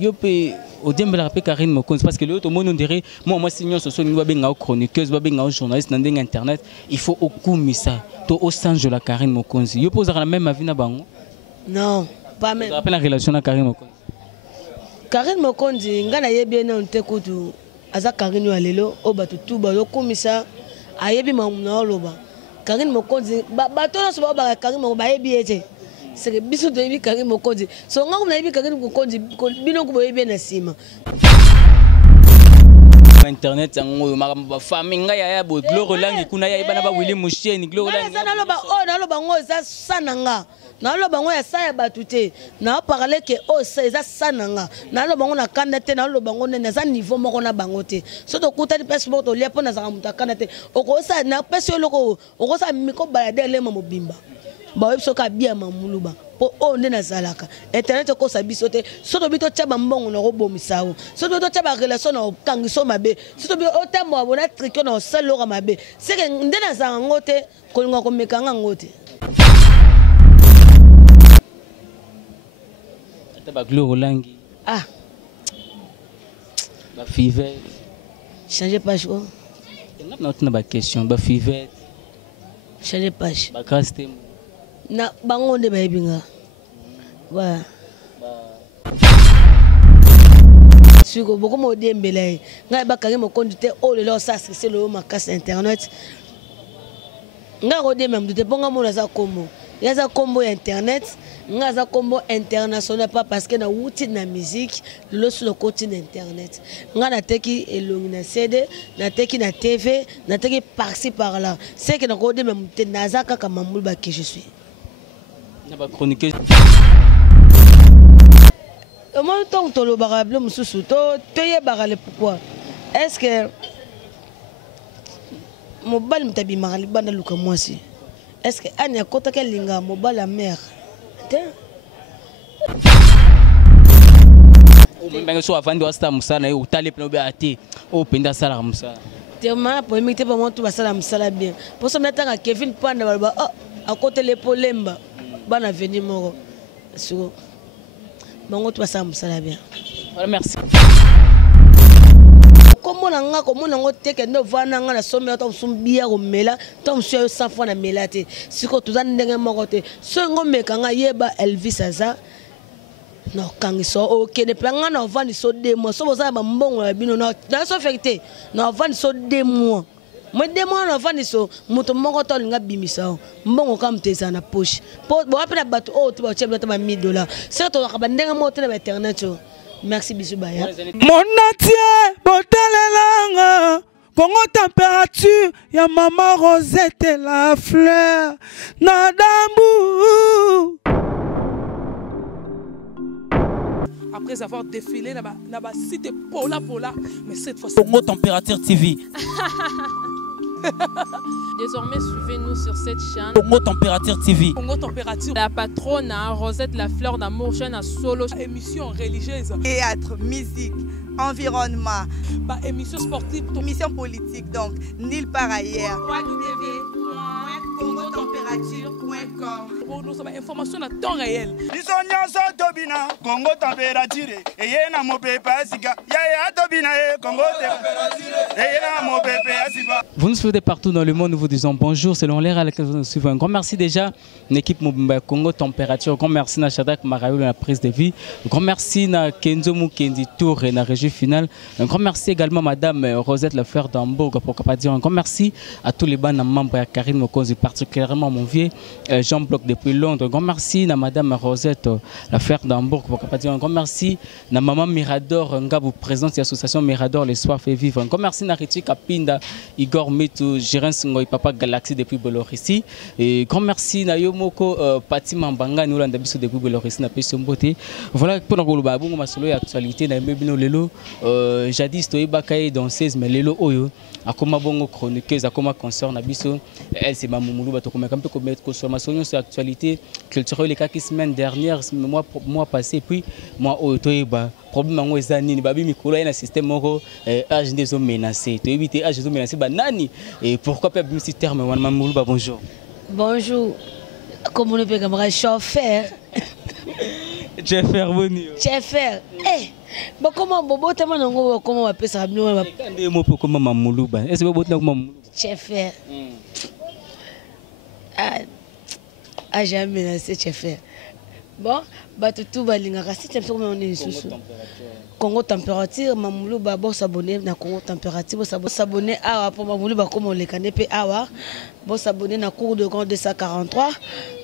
Yo pe au début la rappelle Karine Mokonzi parce que l'autre monde on dirait moi signor ce sont nous bien chroniqueuse bien journaliste dans internet il faut au ça to au sens de la Karine Mokonzi yo pose la même avis na bango non pas même rappelle la relation à Karine Mokonzi ngana yebi na nte kutu aza Karine wa lelo o batu tuba yo kumisa ayebi mamuna loba Karine Mokonzi bato na so ba Karine Mokonzi ba yebi ete c'est que biso de yebi Karine Mokonzi so nga na yebi Karine Mokonzi bino ko yebi na sima internet yango ma famille nga ya bo Gloro Langi kuna ya ibana ba Willy Musheni Gloro Langi na loba o na loba ngo za sananga na loba ngo ya sa ya batute na parler que o sa za sananga na loba ngo na kandate na loba ngo na za niveau moko na bangote so to kutani passport to lepo na za mutakana te oko sa na pesi loko oko sa miko balade le mobimba ba webso ka bia mamuluba po o nde na zalaka internet ko sa bisote so to bito tshaba mbongo na go bomisao so to tshaba relation na kangiso mabe so to bi o tembo abona triko na salora mabe c'est que nde na za ngote ko ngo mekanga ngote ata ba Gloro Langi ah ba Fivet changer page ko na ba question ba Fivet changer page ba Krastem na bango nde bayebinga wa siko boko mo dembele ngai bakari mo conduite o le lo sa c'est le makasi internet nga ko dem même de ponga mo za kombo ya za kombo internet nga za kombo international pas parce que na wuti na musique le sur le côté internet nga na teki elongi na CD na teki na TV na teki par-ci par là c'est que na ko dem même te nazaka kama mulba que je suis na chroniqueuse moi tant que le barable mususu to ye barale pourquoi est-ce que mobile mtabi marali banda luka mwasi est-ce que anya kota ke linga mobile la mère o mbenge so avandi wasta musana yo utale pena obe ati o penda sala musana tellement polémique te pas moi tout basala musala bien pour ça metanga Kevin Panda balba à côté les polemba bana venir moko sur bango tout basala musala bien voilà merci comment nanga comment nango teke ndo vana nga na sommet to sumbia ko mela to msio 100 fois na melate siko tuzana ndenge moko te so ngo meka nga yeba Elvis aza no kangiso ok ne panga na vani so 2 mois so boza ba mbongo ya bino na so fekte na vani so 2 mois moi 2 mois na vani so moto moko to linga bimisa mbongo kam teza na poche po bo apela bato o to ba chebla ta $1000 c'est to ka bandenge mo te na internet. Merci bisous Baya. Mon entier, Botalelanga, Congo température, ya maman Rosette et la fleur, Nadambu. Après avoir défilé dans la cité Pola, mais cette fois Congo Température TV. Désormais, suivez-nous sur cette chaîne. Congo Température TV. Congo Température. La patronne Rosette la fleur d'amour, chaîne à solo. Émission religieuse. Théâtre, musique, environnement. Bah, émission sportive. Émission politique, donc, nulle part ailleurs. www.congotempérature.com. Pour nous avoir information à temps réel. Congo température, et yena mo pepa sika, ya tobina Congo température, et yena mo pepa sika. Vous nous suivez partout dans le monde, nous vous disons bonjour selon l'ère à laquelle vous nous suivez. Un grand merci déjà l'équipe Mobimba Congo Température. Un grand merci à Shadak Maraoul la prise de vie. Un grand merci à Kenzo Mukendi Tour et la régie finale. Un grand merci également à Madame Rosette la fleur d'Hambourg pour pas dire. Un grand merci à tous les membres de Karine Mokonzi, particulièrement mon vieux Jean-Bloc depuis Londres. Un grand merci à Madame Rosette la fleur d'Hambourg pour pas dire. Un grand merci à Maman Mirador Ngabou, présidente de l'association Mirador Les Soirs fait vivre. Un grand merci à Richie Kapinda Igor Metu, Gérance Ngoy Papa Galaxy depuis Bolorissi. Et grand merci à Yomoko Pati Mambanga nous l'avons depuis Bolorissi na Pesson Beauté. Voilà pour le groupe Babou ma solo actualité na Mbino Lelo jadis to ibakaye danseuse mais Lelo oyo akoma bongo chroniqueuse akoma concert na biso elle c'est Mamoumoulou bato comme peu comme mettre sur ma solo sur actualité culturelle les cas qui semaine dernière mois passé puis moi oyo to iba problème ngo ezani ni babi mikolo na système moko âge des hommes menacés to éviter âge des hommes menacés ba nani et pourquoi pas même si terme wana Mamoumoulou bonjour. Bonjour. Comme on peut camarade chauffeur. Jeffer Boni. Jeffer. Eh, bah comment bobo tellement non comment on appelle ça bien. Quand des mots pour comment Mamoulouba. Est-ce que bobo na Mamoulouba? Jeffer. Ah jamais menacé Jeffer. Bon, bah tout va l'ingara si tu me on est sous. Congo température Mamoulouba bon s'abonner na Congo température bon s'abonner à pour Mamoulouba comme on les connaît pe awa. Bon s'abonner na cours de grand 243.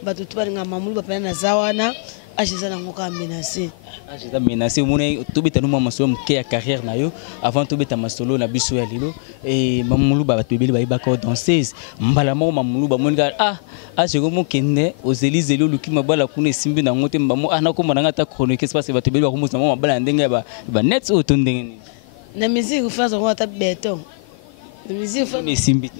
Bah tout va l'ingara Mamoulouba pe na zawana. Ah, je suis menacé. Ah, je suis menacé. Tu es un solo qui a carrière avant de être un solo na biso ya lilo et mamulu ba tobeli ba ibaka danseuse mbala mo mamulu ba monika je go mo kende aux Élysées lo luki mabala kuna simbi na ngote mbamo na ko mona ngata chronique c'est parce que ba tobeli ba ko mo mabala ndenge ba net o tondenge na musique ou faire on ta béton na musique faut mais simbi.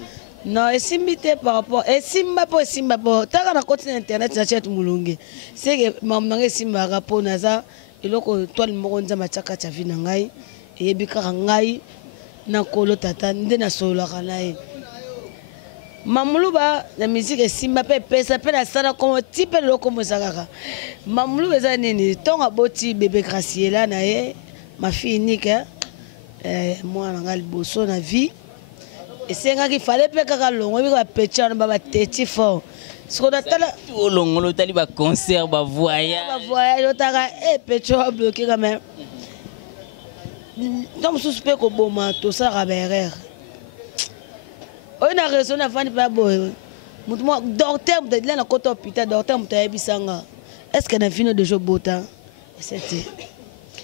Non, et simbité par rapport et simba po taka na continent internet na chat mulunge c'est que mamange simba rapport naza eloko toile moko nza mataka cha vina ngai e bika ngai na kolo tata nde na solo kana mamuluba na musique et simba pe pesa pe na sala comme type loko mozakaka mamulu eza nini tonga boti bébé Graciela na ye ma fille unique moi na ngal boso na vie. Et c'est qu'il fallait pas que l'on ait un petit peu fort. Ce qu'on a dit, on a dit concert, voyage. Voyage, on a dit petit peu bloqué quand même. Donc, suspect qu'au bon moment, tout ça a berrer. On a raison de faire pas beau. Docteur, vous êtes là dans le côté hôpital, docteur, vous êtes là. Est-ce qu'il y a fini de jouer beau temps? C'était.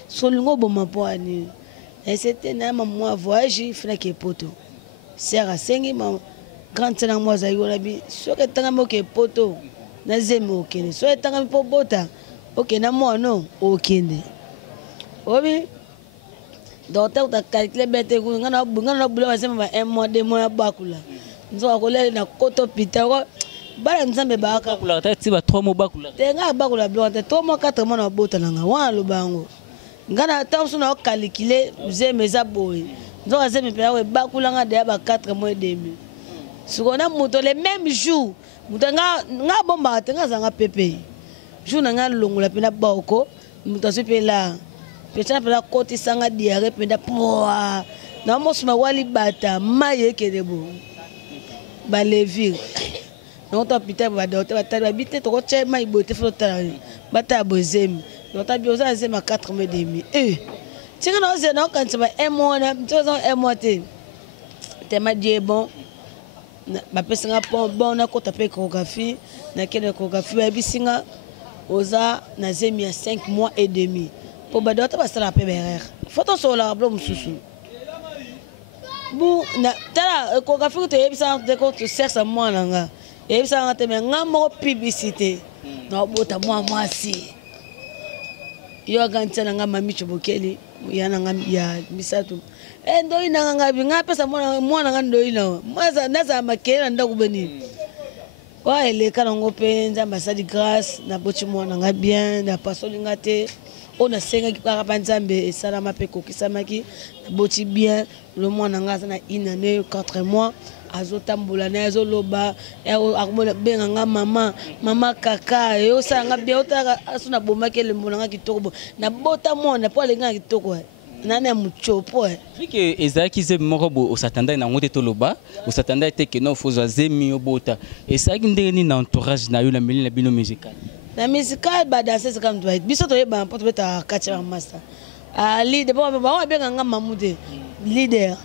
Sur le bon moment pour aller. Et c'était un moment voyage, il fallait qu'il y ait poteau. Sera sengi ma grande sœur moi za yola bi so ke tanga mo ke poto na zemo okene so e tanga po bota ok na mo no okende obi docteur ta calculer bete ku ngana bula wasema ba un mois 2 mois bakula nzo akolela na koto pitako bala nzambe baka bakula ta tiba 3 mois bakula tenga bakula blonde 3 mois 4 mois na bota nanga wa lubango ngana tanso na calculer zeme za boy. Donc, je me suis dit 4 mois et demi. Si on a le même jour, on a un bon matin, on a un pépé. Je suis un long, la peine à Boko, on a un là. Peut-être que la côte est sans diarrhée, peine à poids. Non, moi, je suis bata, maille qui est de beau. Balévir. Non, t'as pité, t'as habité, t'as coché, maille, t'as fait bata bozem. Non, t'as besoin de 4 mois et demi. Si on a quand tu vas un mois, un mois, tu m'as dit bon, ma personne a bon, on a quoi t'appelles chorégraphie, na quelle chorégraphie, et puis singa, osa, na zemi à 5 mois et demi. Pour badoter, tu vas se la payer. Faut ton sol à blum sous. Bon, na t'as la chorégraphie, tu es bien, tu es contre tu cherches à moi là, et puis ça, tu es bien, moi publicité, non, bon, t'as moi si. Yo ganti na mami chobokeli yana ya misatu endo ina nga pesa mwana nga ndo ina mwaza naza makela ndakubeni wa ele kana ngope nzamba sadi grâce na bochi mwana nga bien na pasoli ngate ona senga kipaka panzambe esala mapeko kisamaki na bochi bien le mwana nga na ina ne 4 mois azotambola na azoloba akomona benga nga mama kaka yo sanga bien otaka asuna bomaki lembola nga kitoko na bota mona po alenga kitoko nani muchopo vu que ezaki ze moko o s'attendait na ngote toloba o s'attendait te que non faut zemi obota et ça qui ndeni na entourage na yo na meli na bino musical na musical ba danser comme toi biso to yeba porte beta kacha master leader ba benga nga mamude leader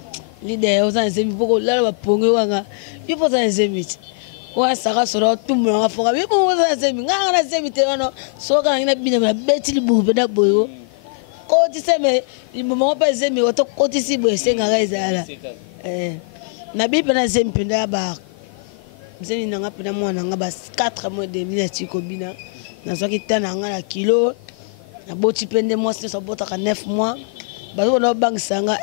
aux enzemi beaucoup là va pongo wanga il faut enzemi wa saka soro tumu nga foka bi mo enzemi nga na enzemi te no so ka ngina bina na betili bu beda boyo ko ti seme mo pa enzemi o to ko ti si bo senga ga izala na bi pe na enzemi pinda ba enzemi na nga pinda mwana nga ba 4 mois de minutes ko bina na so ki tana nga na kilo na boti pende mois so bota ka 9 mois ba no bang sanga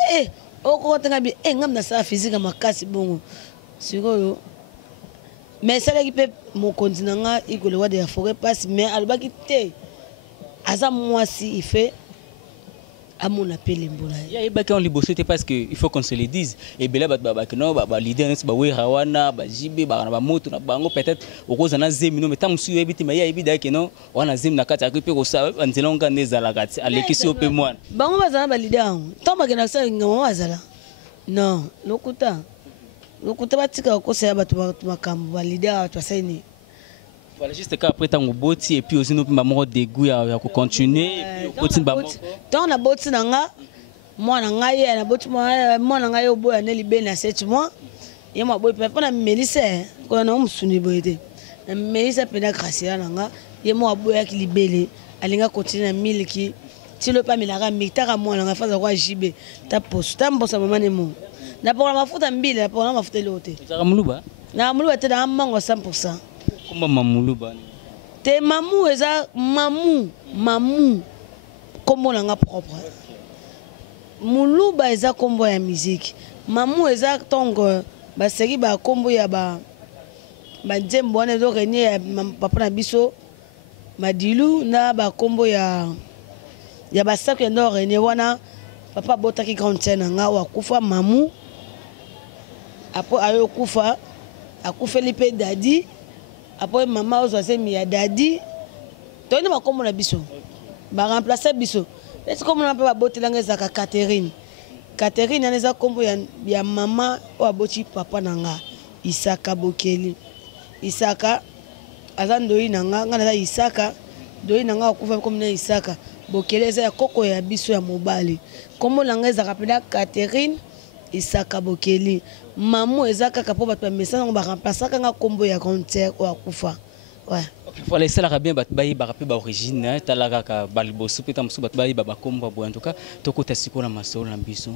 oko tanga bi ngam na sa physique makasi bongo sikoyo mais ça qui peut mon continent il le wa de forêt passe mais albaki te aza moi si il fait à mon appel embula. Il y a des gens qui ont bossé parce qu'il faut qu'on se le dise. Et bien là, les leaders, les Rawana, les JB, les motos, peut-être au rose en azemino, mais tant que vous avez dit, mais il y a des gens qui ont un azem na kata qui peut aussi en disant qu'on est à la gâte, à l'équipe au peu moins. Bon, on va aller leader. Tant que nous sommes en Azala. Non, l'okuta. L'okuta va tirer au conseil à ma leader, tu sais ni. Voilà, juste qu'après tant que boti et puis aussi nous maman dégoût à continuer. Tant on a boti nanga, moi nanga y a boti moi nanga y au bout année libé na 7 mois. Et moi boy peut pas na Mélissa quand on a musuni boyé. Na Mélissa pena gracia nanga, et moi boy qui libélé, alinga continuer na miliki. Si le pas milara mitara moi nanga fa za kwa jibe. Ta poste, ta mbosa maman nemo. Na pour la mafuta mbile, na pour la mafuta l'autre. Ça ramuluba? Na muluba te na mango 100%. Comment mamuluba? Te mamou eza mamou kombo nanga propre. Muluba eza kombo ya musique. Mamou eza tongo ba seri ba kombo ya ba nzembo wana do renie ya papa na biso Madilu na ba kombo ya ba sac ya no renie wana papa botaki grande scène nga wa kufa mamou apo ayo kufa akufeli pe dadi. Après maman aux oiseaux mi a dadi toni makombo na biso ba remplacer biso est comme on appelle botte langue za Catherine aneza kombo ya maman o aboti papa nanga Isaka Bokeli Isaka azandoi nanga ngana Isaka doi nanga okufa comme na Isaka Bokeli za koko ya biso ya mobali kombo langue za rapela Catherine Isaka Bokeli maman ezaka kapo bato message on ba remplacer kanga kombo ya concert ou akufa ouais voilà ça la bien bat bayi ba rapé ba origine talaka ka balbosu peta musu bat bayi ba kombo bo en tout cas tokota sikola masolo na biso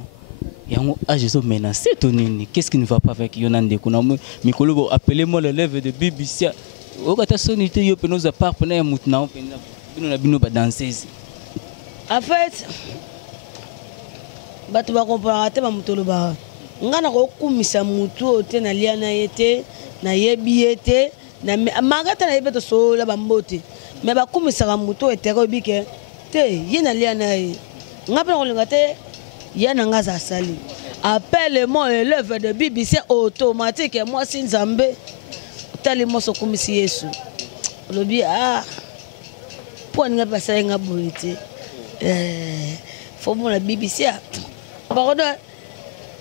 yango ajezo menacé tonini qu'est-ce qui ne va pas avec Yonande kuna mikolo appelez-moi le lève de BBC o kata sonité yo penoza par pena ya mutna pena bino na bino ba danseuse en fait bato ba comprendre te ba mutolo ba ngana ko kumisa mutu ote na liana yete na yebi yete na mangata na yebeto so la bambote me ba kumisa ka mutu etero bike te yena liana ye ngapela ko linga te yana ngaza sali appelle-moi élève de BBC automatique et moi si nzambe tali mo so kumisi Yesu lobi po nga pasala nga boite faut mon la BBC pardon.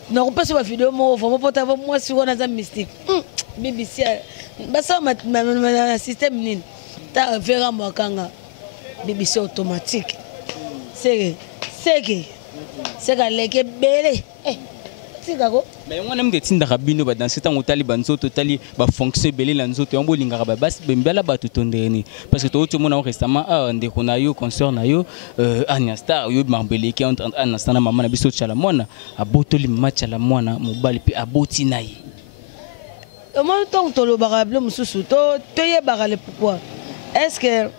Non, on passe ma vidéo, moi, moi, si on a un mystique. BBC, ça, ma système, t'as verra moi kanga. BBC automatique. C'est que les belles. Mais on aime des tinda rabino dans ce temps où taliban so totali ba fonction belé la nzoto yambo linga ba bas bembela ba tutondeni parce que tout le monde récemment ndeko na yo concert na yo Anya Star yo mambele ki entre Anya Star na mama na biso chala mwana abotoli match la mwana mobali pe aboti na ye moi tant to lo barable mususu to ye barale pourquoi est-ce que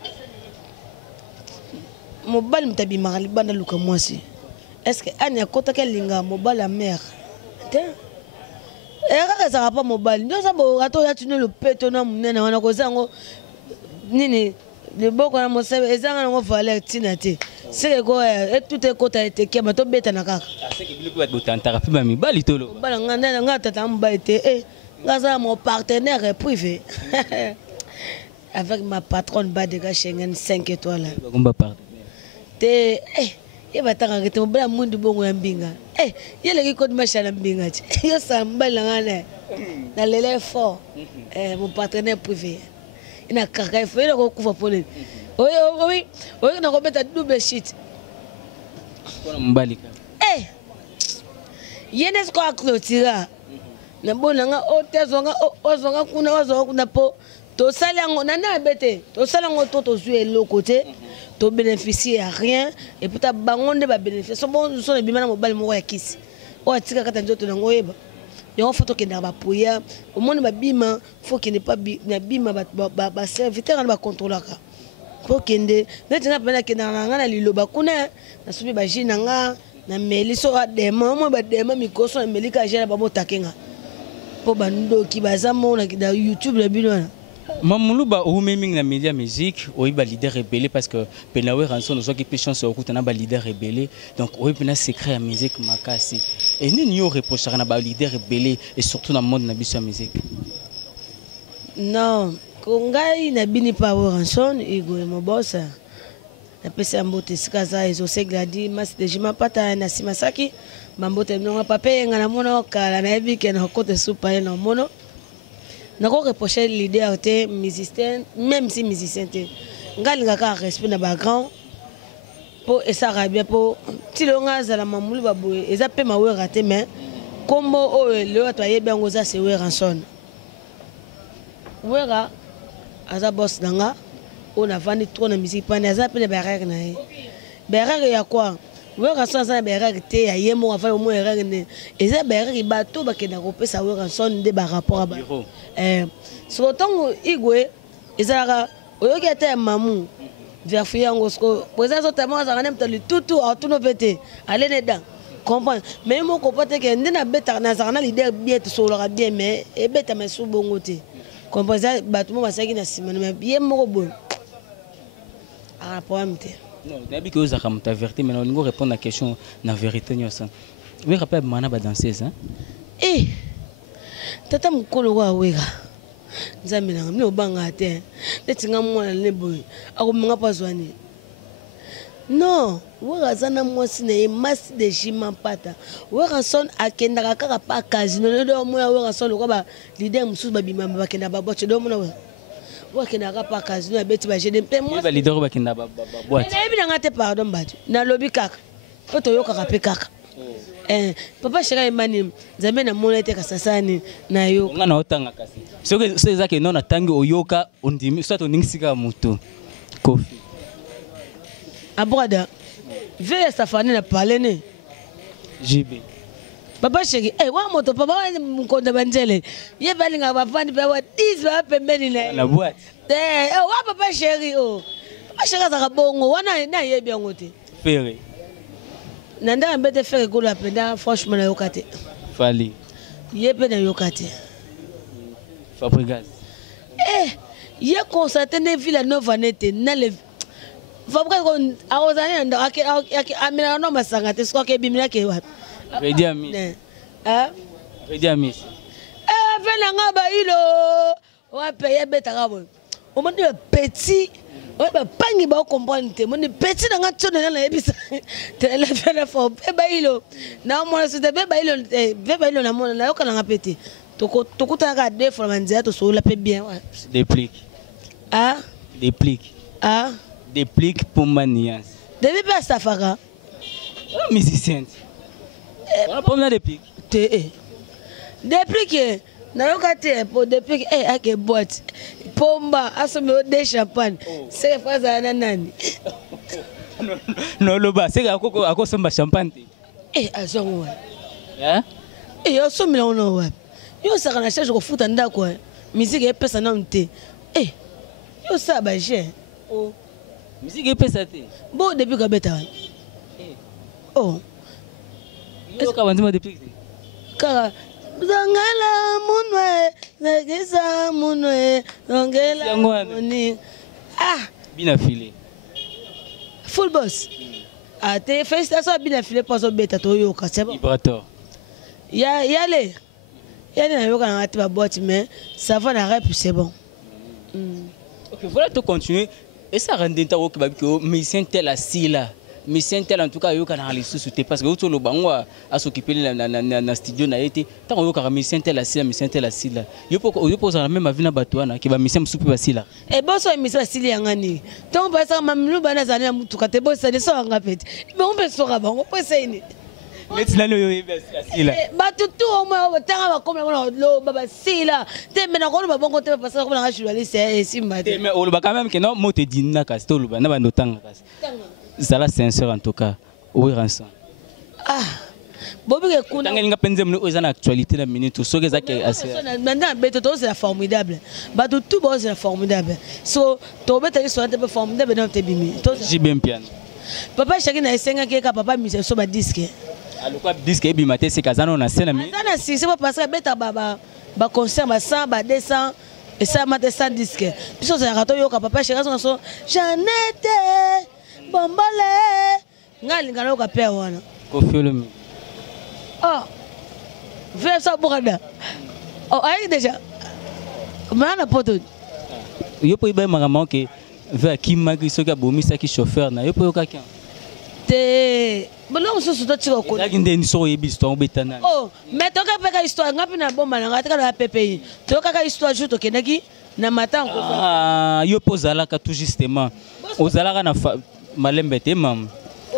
mobali mtabi marali banda luka mwasi est-ce que Anya kota ke linga mobali la mère et ça va pas mobile nous avons raté le péto na munena wana ko zango nini le boko na mosebe ezanga ngo valeur tinate c'est ko et tout est kota été qui ma to beta na kaka c'est que biliko ba tantara pe ba mi bali tolo bala ngana nga tata mba été ngaza mon partenaire privé avec ma patronne Badega Schengen 5 étoiles ngomba partenaire te et va t'arrêter mon bel monde bon en binga il y a code machin en binga yo sambal ngana na lele fort mon partenaire privé ina kaka il faut ko kufa pole oui na ko beta double shit ko mbalika yenes ko aklotira na bonanga ozonga kuna po to salango nana bete to salango to zué le côté to bénéficier à rien et pour ta bangonde ba bénéficier so bon so na bimana mobile mo ya kisi o atika kata nzoto na ngoyeba yo photo ke na ba poya au monde ba bima faut qu'il n'est pas na bima ba serviteur ba contrôler ka faut kende netina pena ke na ngana liloba kuna na subi ba jina nga na meli so adema mo ba dema mikoso na meli ka jela ba motakenga po bando ki bazamo na YouTube la bino Mamulu ba oumeming na media musique, oiba leader rebelle parce que penawe ranson nous qui chance au kutana ba leader rebelle. Donc oiba secret à musique makasi. Et ni yo reproche na ba leader rebelle et surtout dans le monde na biso musique. Non, kongai na bini pa ranson igo mo boss. Na pesa mbote sikaza ezo segladi mas de jima pata na simasaki. Mambote mnonga pape ngana mono kala na ebike na kote super na mono. Nako reprocher leader te musicien même si musicien te ngalinga ka respect na ba grand po esara bien po tilonga za la mamulu baboye eza pe mawe raté mais kombo o le to yebi ngoza se we ranson wera aza boss nanga on a vendu trop na musique pa na za pe na barrage na ye barrage ya quoi wera ranson za barrage te ya yemo afa mo barrage ne eza barrage bato bakenda kopesa we ranson de ba rapport ba so tongo igwe ezaka oyoki ata mamu verfu yango sko poza so tellement za nganem tali tutu atuno pete alene dan comprendre mais mo ko pote ke ndena beta na za na leader bien so lo bien mais e beta mais sou bongo te comprendre batu mo basaki na simana mais bien mo bo a problème te non nabi que oza comme ta vérité mais on ngo répondre à question na vérité nyosa oui rappel mana ba danseuse hein tata mukolo wa wega nzambe nanga mino banga te netinga mwana leboy akomenga pazwani non wega zana mwasi na emasi de jima pata wega son akendaka kaka pa casino ndo moya wega son ko ba leader mususu babima bakenda baboche do mona wega kendaka pa casino abeti ba jede pe moi ba leader bakenda ba boîte na ebi nanga te pardon badi na lobi kaka poto yoka pe kaka papa shaka imani nzambe na mona te kasasani na yo nga na otanga kasi soki ezaki non atangi oyoka ondimi soit oningisika mutu kofi abrada veye safani na palene jibe papa sheki wa moto papa wa mkonda banjele ye balinga bafandi ba 10 ba pembeni na boîte wa papa sheki papa sheka za kabongo wana na ye bien ngote fere nanda mbete fere ko la penda franchement na yokate fali yepe na yokate Fabregas ye constaté ne ville nova nete na le Fabregas ko awozani ndo amina no masanga te sko ke bimina ke wa Redi Amis Redi Amis vena ngaba ilo wa paye beta kabo o moni petit o ba pangi ba comprendre te moni petit na ngato na ebisa te la fena fo ba ilo na mo se te ba ilo na mo na yo kana ngapeti tokuta ka deux fois manzia to so la pe bien déplique déplique déplique pour manias depuis pas safara musicien on a pas mal déplique te déplique na yokate pour déplique ake boîte pomba asome de champagne c'est faza na nani non lo ba c'est ako somba champagne azongo yo somela ono wa yo saka na charge ko futa ndako musique epesa na mte yo sa ba je musique epesa te bo depuis ka beta est-ce que bandima depuis kaka zangala munwe nagisa munwe zangela moni bina filé full boss te félicitations bina filé pour so beta to yo ka c'est bon vibrator yale na yoka na te ba boîte mais ça va na rap c'est bon OK voilà to continuer et ça rend ta ko ba ko musicien tel asila musicien tel en tout cas yoka na les sous-souté parce que auto lo bango a s'occuper na studio na été tant yoka musicien tel asila yo pose la même avis na batwana ki ba musicien musupi basila boso musicien asili yangani tant ba ça mamlu bana zana mutuka te boso de so ngapeti mais on peut so ka bango pose ini Maintenant, le asila. Batutu au moins tanga comme lo baba sila. Te mena ko ba bongo te parce que na journaliste et simba. Mais on va quand même que non mote dinna ka sto ba na ba ndotanga ka. Ça là sincère en tout cas. Oui rançon. Bobi ke kuna. Tanga ninga penze mno eza na actualité la minute so geza ke assez. Maintenant beto to c'est formidable. Batutu bo c'est formidable. So to beta so te formidable dans te bimi. J'ai bien piano. Papa chaki na esenga ke ka papa mise so ba disque. Aloko disque ebi maté c'est kazana na scène mi. Kazana si c'est pas parce que beta baba ba concert ba 100 ba 200 Et ça m'a fait 110 disques. Puis ça, c'est un râteau, papa, chérie, son Jeannette, Bombole. Nga loka père wana. Kofi Olomide. Oh. Fais ça pour Ada. Oh, aïe déjà. Mana poto. Yo po iba magama ke ve akimaki soka bomisa ki chauffeur na yo po yoka kya. Te bono mususu to tiko ko. Ngaki ndeni so yebi histoire betana. Oh, mais toka peka histoire ngapi na bomba na ngata ka PPI. Toka ka histoire juto kenaki na matin ko. Ah, yo po zalaka tout justement. Ozalaka na malembe te mam.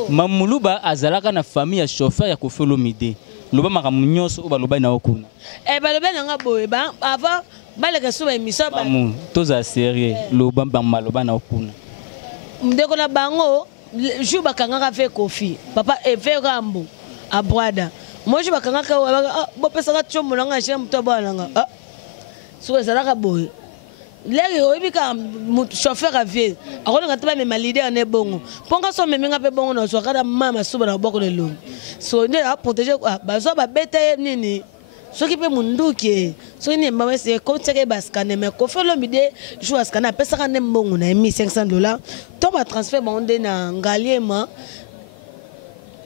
Mamuluba azalaka na famille ya chauffeur ya Kofi Olomide. Loba makamu nyonso o baloba na okuna. Baloba na nga boye ba avant baleka so ba émission ba. Mamu toza sérieux loba maloba na okuna. Ndeko na bango jour bakanga ka fe Kofi. Papa ve rambo a brada. Moi je bakanga ka bo pesa ka tchomo na nga chez muto bana nga. Ah. So ezalaka boye. Legi oyibika chauffeur à vie akolo ngata ba me leader ne bongo ponga so me nga pe bongo na so kada mama suba na boko le lo so ne a protéger bazo ba bete nini so ki pe munduki so ni mama se ko teke baskane me Kofi Olomide joue askana pesa ka ne bongo na $1,500 to ba transfert bonde na ngaliema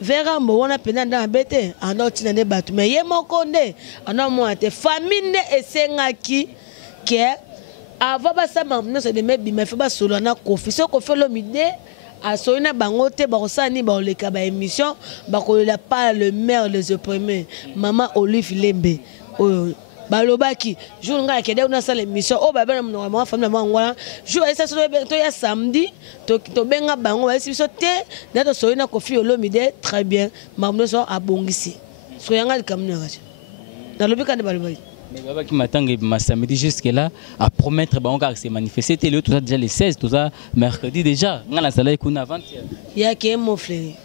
vera mbo wana pena na bete anoti na ne batu me ye moko nde ana mo ate famille ne esengaki ke avant ça maintenant c'est de mettre bima fait ba solo na Kofi so Kofi Olomide a soina bango te ba osani ba oleka ba émission ba ko la pas le maire les premiers maman Olive Lembe ba lobaki jour nga ke de na sala émission o ba bana mo ma famille mo ngwana jour esa so to ya samedi to benga bango ba si so te na to soina Kofi Olomide très bien maman so abongisi so yanga kamna gacha na lobika ne ba lobaki. Mais baba qui m'attend samedi jusque là à promettre bah on va se manifester télé tout ça déjà les 16 tout ça mercredi déjà on a la salle qu'on avant il y a qui est mon frère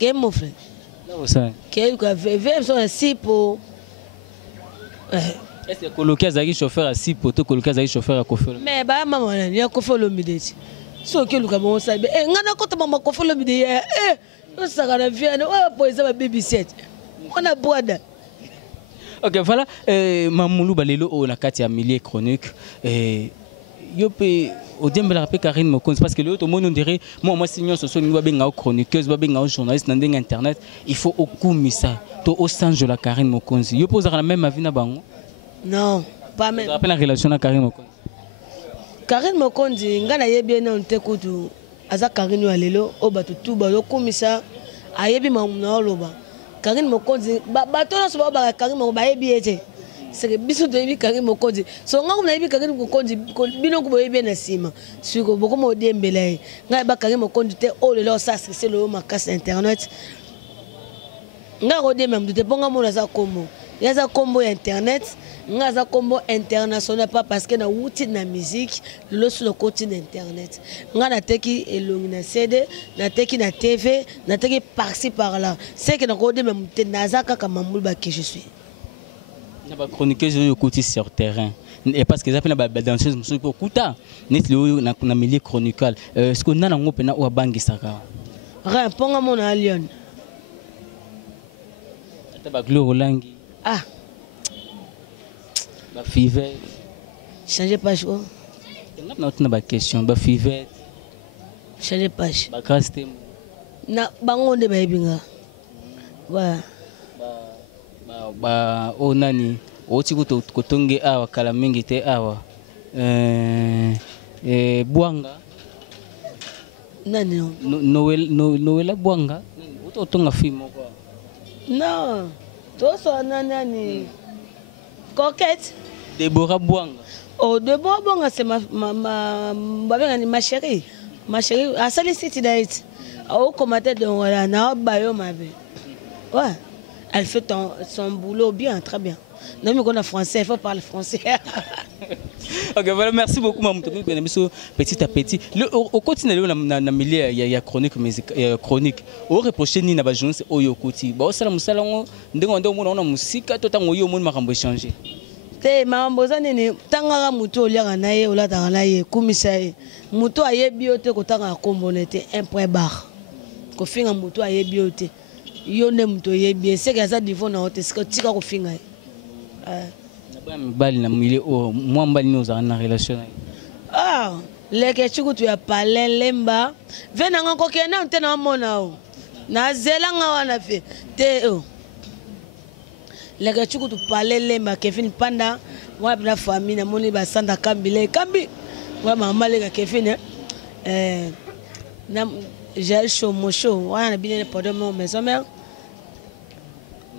là où ça qui est quoi vivre sur un site pour est-ce que coloquer Zaki chauffeur à 6 poteaux coloquer Zaki chauffeur à Kofi mais bah maman il y a Kofi Olomide so que le bon ça ngana ko maman Kofi Olomide on ça la vie on pour ça baby set on a boada. Ok, voilà, Mamoulou Balelo on a 4 milliers chroniques. Yo pe au début la rappel Karine Mokonzi parce que le tout le monde on dirait moi signor social nous va bien chroniqueuse va bien journaliste dans internet il faut au kumisa to au sens de la Karine Mokonzi. Yo pose la même avis na bango? Non, pas même. Je rappelle la relation à Karine Mokonzi. Karine Mokonzi ngana yebi na nte kutu aza Karine walelo o batu tu ba lo kumisa ayebi mamuna loba. Karine Mokonzi bato na so ba Karine Mokonzi ba yebi ete c'est que biso to yebi Karine Mokonzi so nga na yebi Karine Mokonzi bino ko yebi na sima suko boko mo dembele nga ba Karine Mokonzi te o lelo ça c'est le makasi internet nga ko dem même te ponga mo na za kombo ya za kombo internet nga za kombo international pas parce que na wuti na musique le sur le côté internet nga na teki elongi na CD na teki na TV na teki par-ci par-là c'est que na ko dem même te nazaka kama mulba que je suis na ba chroniqueuse yo côté sur terrain et parce que ça fait na ba danseuse musu ko kuta net le na milieu chroniqueur est-ce que na ngo pena o bangisaka rien ponga mo na Lyon ata ba Gloire Langi ah ba Fivet changer page quoi na ba question ba Fivet changer page ba Castem na bango de ba yebinga wa ba o nani oti kutonge awa kala mingi te awa Bwanga nani Noël Bwanga otonga film quoi non to so nani Coquette Deborah Bwanga oh Deborah Bwanga c'est ma chérie à Sali City Night au commentaire de voilà na bayo ma vie ouais elle fait son boulot bien très bien non mais qu'on a français il faut parler français. Ok voilà merci beaucoup maman petit à petit au continue na milieu il y a chronique musique chronique au reprocher ni na ba journaliste oyo koti ba osala musala ngo ndenge ndo mona musika to tango yo mona makambo changer te mambo za nini tangaka mutu oliaka na ye olataka na ye kumisa ye mutu ayebi yo te kotanga kombo nete un point barre kofinga mutu ayebi yo te yo nde mutu oyebi ye seke aza niveau na yo te sika tika kofinga ye Bali na milieu moi mbali nous en relation. Ah, les que tu as parlé lemba, venant encore qu'il y a un tenant monao. Na zelanga wana fait te o. Les que tu parlé lemba Kevin Panda, moi la famille na moni ba sanda kambile kambi. Moi maman les Kevin na j'ai chaud mon chaud, wana bien pour de mon maison mère.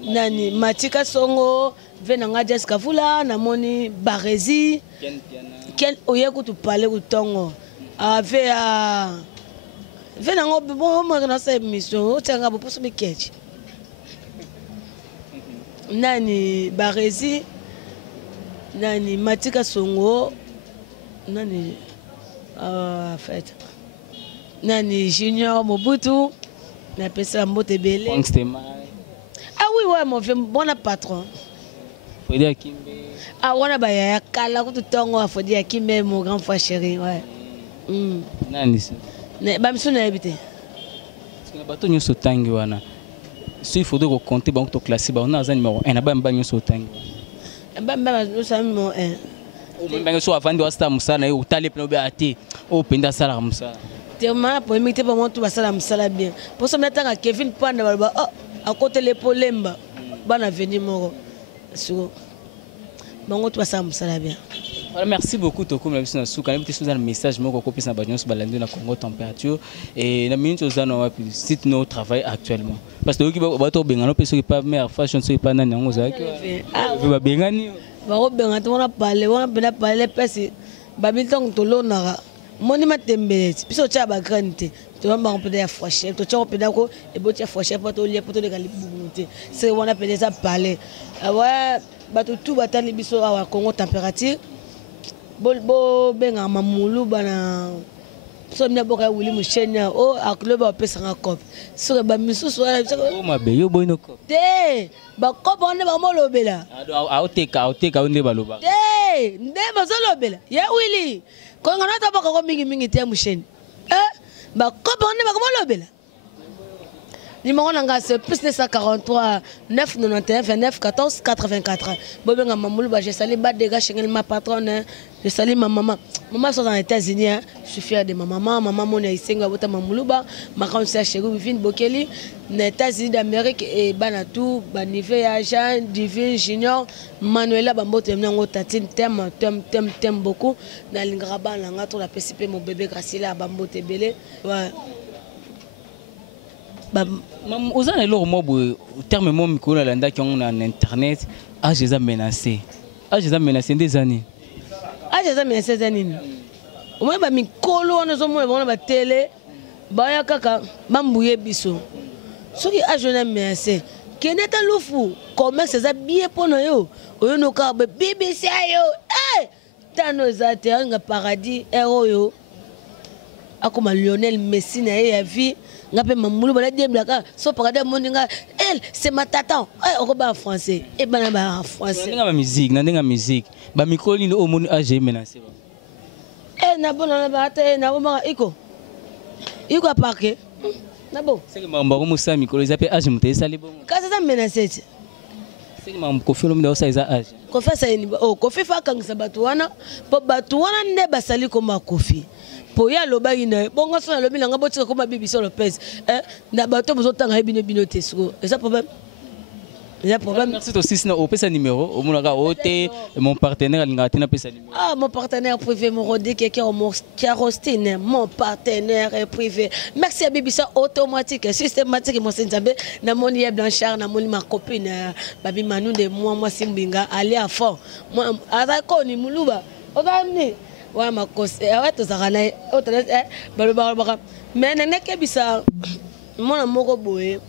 Nani Matika Songo venanga Jessica Vula na moni Barezi ken oyeku tu parler utongo ave a venanga bon mo na sa émission o tanga bo poso mikechi nani Barezi nani Matika Songo nani fait nani Junior Mobutu na pesa mbote belé. Ah oui, ouais, mon vieux, bon patron. Faut dire Kimbe. Ah, on a baillé kala ko tutongo faut dire Kimbe mon grand frère chéri, ouais. Nani ça? Ne ba miso na habité. Parce que na bato nyo sotangi wana. Si il faut donc compter banque to classer ba on a numéro 1 na ba mba nyo sotangi. Ba nous sommes numéro 1. O mba so avandi wa sta musala e utale pe no be ati. O penda sala musala. Tellement pour imiter pas moi tout ba sala musala bien. Pour ça mettre Kevin Panda ba oh à côté les polemba bana venir moro sur bango tout ça musala bien. Voilà, merci beaucoup Toko na bisina suka na biso un message moko ko pesa banyo so balandi na Congo température et na minute ozana wa site no travail actuellement parce que ki ba to bengano peso ki pas meilleure fashion so pas nani ngo za ki ba bengani ba ko benga to na parler pesi ba bilton to lonara moni matembeleti biso cha ba grande to ba on peut ya frocher to cha on peut dako e bo cha frocher pas to lie poto de galibunte c'est on appelle ça parler ouais ba tout batali biso à Congo température bo benga mamulu bana so mina boka wuli mushenya o aklo ba pesa nga cop so ba misusu wala o mabe yo boy no cop te ba cop on ba mo lobela auteka onde ba loba te nde ba so lobela ya wili ko ngana ta boka ko mingi te mushenya ba cop on ba mo lobela numéro nanga c'est plus 943 991 29 14 84 bobenga mamulu ba je salue ba dégâts chez ma patronne je salue ma maman sont aux États-Unis je suis fier de ma maman mon isenga bota mamulu ba ma conseillère chérie Vivine Bokeli aux États-Unis d'Amérique et banatu ba niveau ya Jean Divine Junior Manuela bambote mnango tatine t'aime beaucoup na lingraba nanga to la PCP mon bébé Gracila bambote belé ouais. Aux années là, au terme mon micro là, qui on a en internet, ah je les ai menacés. Ah je les ai menacés des années. Ah je les ai menacés des années. Au moins bah micro là, on a zoomé, on a bah télé, bah ya kaka, bambouye biso. Ce qui a je les ai menacés. Qui n'est pas l'oufou, comment c'est ça bien pour nous yo no ka BBC yo, eh, t'as nos atterri un paradis héros yo. Akoma Lionel Messi na ya vie. Ngape mamulu bala demblaka so parade moninga elle c'est ma tata on va en français et bana ba en français ndinga musique ba mikoli no omoni age menacé na bona na ba ta na ba iko parquet na bon c'est que mamba ko musa mikolo zape age muté sali bon ka ça menacé c'est que mam ko filo mda osa age ko fa ça ni ko fi fa kangisa batuwana po batuwana ne basali ko makofi Poya loba ina bongo so na lobi nanga botika ko mabibi so Lopez na bato bozo tanga bino tesko et ça problème. Il y a problème. Merci aussi sinon au pesa numéro au monaka ote mon partenaire alingati na pesa numéro. Ah mon partenaire privé mon rodé qui Carostine mon partenaire privé. Merci à Bibisa automatique systématique mon Nzambe na moni Blanchard na moni ma copine babi Manu de moi Simbinga aller à fond. Moi azako ni muluba. Ogani ouais ma cause ouais to zakana otele balobaka mais neke bisa mon moko boye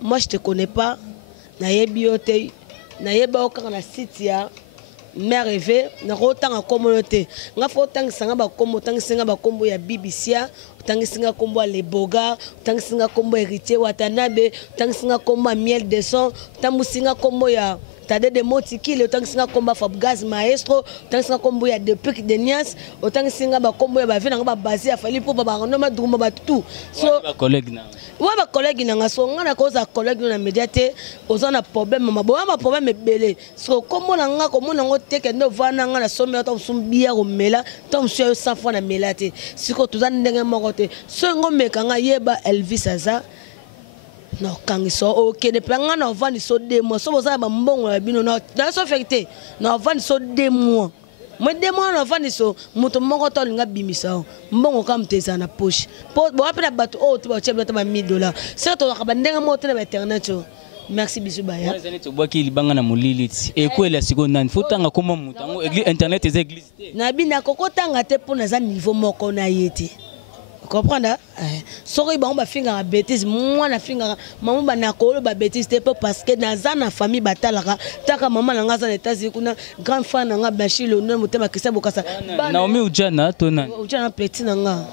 moi je te connais pas na yebiote na yeba okanga na site ya mère rêvé na rotanga communauté nga fo tanga sanga ba kombo tanga singa ba kombo ya BBC tanga singa kombo les Boga tanga singa kombo héritier Watanabe tanga singa kombo miel de son tanga singa kombo ya Tade de Motikile, autant que singa combat Fabgaz Maestro, autant que singa combat ya depuis de Nias, autant que singa ba combat ba vina ba basé a fallu pour ba ndoma duma ba tout. So ba collègue na. Wa ba collègue na so ngana ko za collègue na médiaté, ozana problème ma bo ma problème belé. So comme na nga ko mona ngote ke no vana nga na sombe autant sumbia ko mela, tant sur 100 fois na melate. Siko tozana ndenge mokote. So ngomeka nga yeba Elvis aza. Non, quand ils sont ok, ne pas en avant ils sont 2 mois. So vous avez bon bino na so fekte. Na avant ils sont 2 mois. Moi 2 mois na avant ils sont moto moko to linga bimisa. Mbongo kam teza na poche. Po bo apela bato o to ba chebe to ba $1000. C'est to ka bandenga mo na internet. Merci bisou baya. Les années to boki libanga na muliliti. E ko la siko nani fotanga koma mutango internet ez église. Na bina kokotanga te pour na za niveau moko na yete. Comprendre? Sori ba on ba finga la bêtise, moi na finga maman ba na ko ba bêtise te parce que dans na famille batalaka taka maman na ngaza États-Unis kuna grand fan nga Bachir le nom mutema Christian Bokassa. Naomi Ujana tona. Ujana petit nga.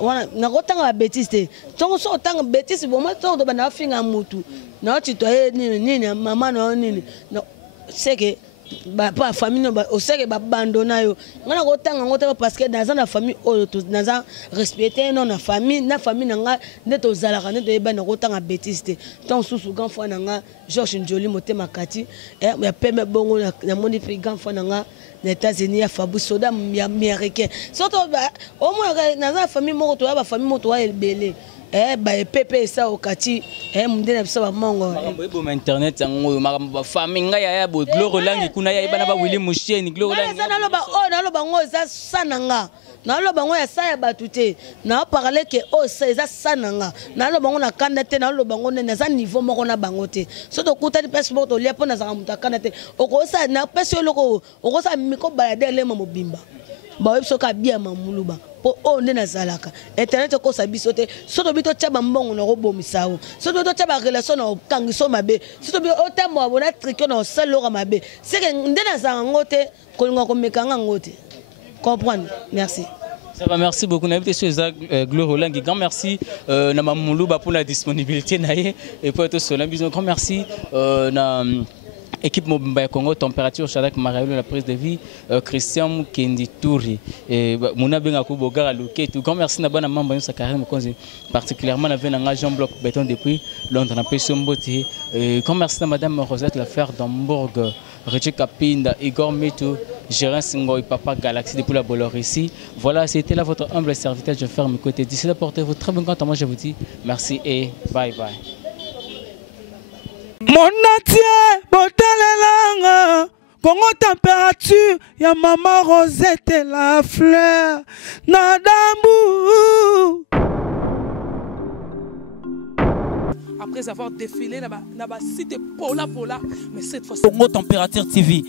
Wana na kotanga ba bêtise te. Tongo so tanga bêtise bon moi to ba na finga mutu. Na titoye nini maman na nini. No c'est que ba famille no ba oseke ba bandona yo ngana ko tanga ngota parce que dans la famille o to dans respecter non na famille nanga neto zalaka neto yeba na ko tanga bêtise te tant susu grand fois nanga Georges Njoli motema kati ya peme bongo na moni fi grand fois nanga na États-Unis ya Fabu soda ya américain surtout au moins dans la famille moko to ba famille moto wa elbele ba pepe ça au kati mundena bisa ba mongo bo internet yango ba famille nga ya bo Gloire Langi kuna ya ibana ba Willy Musheni Gloire Langi na loba ngo za sananga na loba ngo ya sa ya batute na parler que c'est ça sananga na loba ngo na kanda te na loba ngo na za niveau moko na bango te so to kuta di passport to lia pona za muta kanda te okosa na pese loko okosa miko balade le mobimba ba webso ka bia mamuluba po o nde na zalaka internet ko sabiso te soto bito tshaba mbongo na robomisa o soto bito tshaba relation na kangiso mabe soto bito o tamo abona trikyo na salora mabe c'est que nde na zanga ngote kolinga ko mekanga ngote comprendre merci. Ça va, merci beaucoup. On a invité sur Gloire Langi. Grand merci na mamuluba pour la disponibilité naie et pour être sur la bisous. Grand merci na équipe Mobimba Congo température Shadak Marayolo la prise de vie Christian Kendi Touri et Mona Benga Kubogara Luketu. Grand merci na bana mamba yo sakare mokonzi particulièrement na venanga Jean Bloc Béton depuis Londres na Pesombote. Grand merci na madame Rosette l'affaire d'Hamburg Richie Kapinda Igor Metu Gérard Singoy Papa Galaxy depuis la Bolor ici. Voilà, c'était là votre humble serviteur. Je ferme mes côtés. D'ici là, portez-vous très bien content. Moi, je vous dis merci et bye bye. Mon atier, botalelanga, Congo température, ya maman Rosette et la fleur, Nadambu. Après avoir défilé, na ba site Pola, mais cette fois-ci. Congo température TV.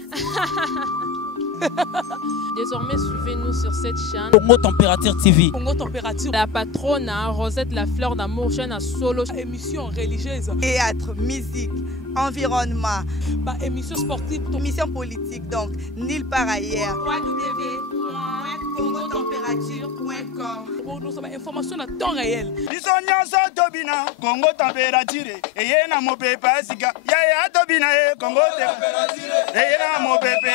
Désormais, suivez-nous sur cette chaîne. Congo température TV. Congo température. La patronne Rosette la fleur d'amour, chaîne à solo. Émission religieuse. Théâtre, musique, environnement. Bah, émission sportive. Émission politique, donc nulle part ailleurs. www.congotempérature.com. Nous avons information à temps réel. Congo température. Et y a mon pépé, Congo température. Et y a mon pépé,